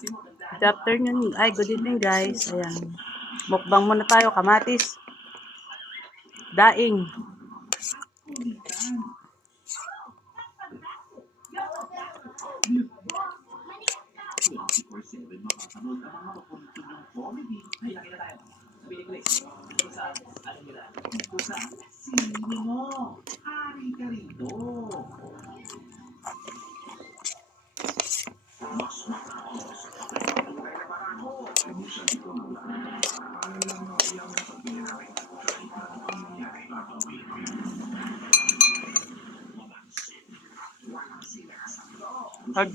Good afternoon. Ay, good evening guys. Ayan. Mukbang muna tayo. Kamatis. Daing.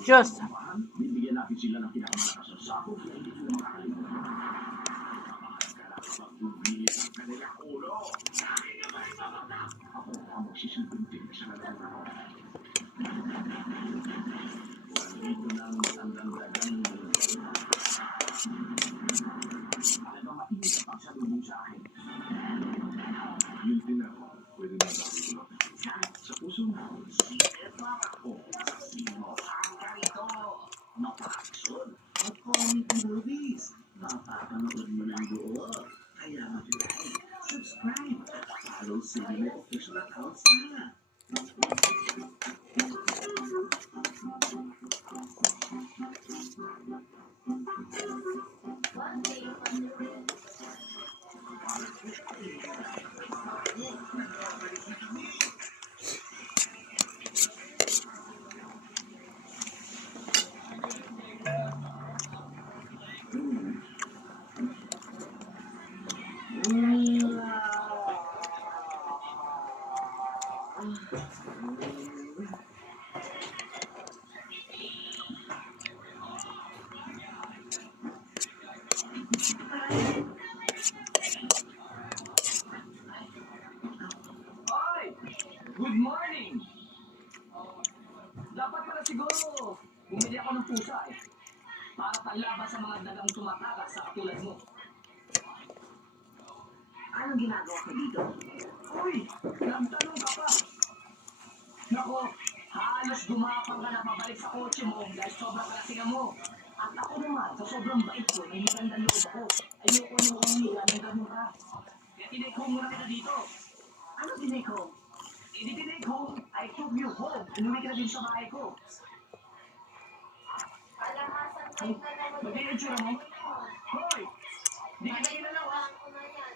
Diyos. Good morning! Dapat pala siguro, bumili ako ng pusa eh. Para panlaban sa mga dagang tumatakas sa katulad mo. Anong ginagawa ko dito? Uy, nagtanong ka pa. Nako, halos gumapang ka na pabalik sa kotse mo dahil sobrang kalasingan mo. At ako naman, sa sobrang bait ko, may magandang loob ako. Ayoko nung umiga ng ganun ka. Kaya tinake home muna kita dito. Ano tinake home? Hindi tinake home, I took you home. Inuwi ka na din sa bahay ko. Magkaya yung tsura mo? Hoy! Di kita ginalaw ha?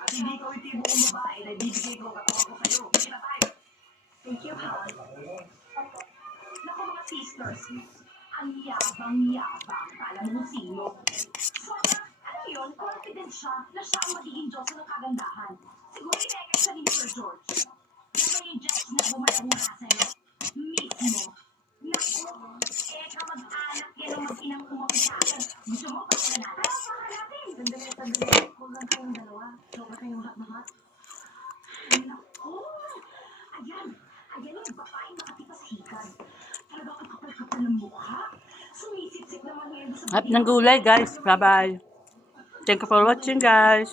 At hindi ko yung tipo kong babae na ibibigay ko katawan ko sa'yo. Hindi kita tayo. Thank you, ha? Naku mga sisters, ang yabang-yabang. Kala mo sino? So, ano yun? Confident siya na siya ang magiging Diyos ng kagandahan. Siguro i-record siya ni Sir George. Ano yung judge na bumalunga sa'yo? Mismo. Naku, kamag-anak yan ang mag-inang umapit sa akin. Gusto mo pa sila natin? Para natin. Sandali. Huwag lang kayong dalawa. Sobra kayong hot. Naku! Ayan yung babaeng nakatipa sa hikan. Talagang ang kapal-kapal ng mukha. Sumisip-sip naman ngayon sa At ng gulay guys. Bye bye. Thank you for watching guys.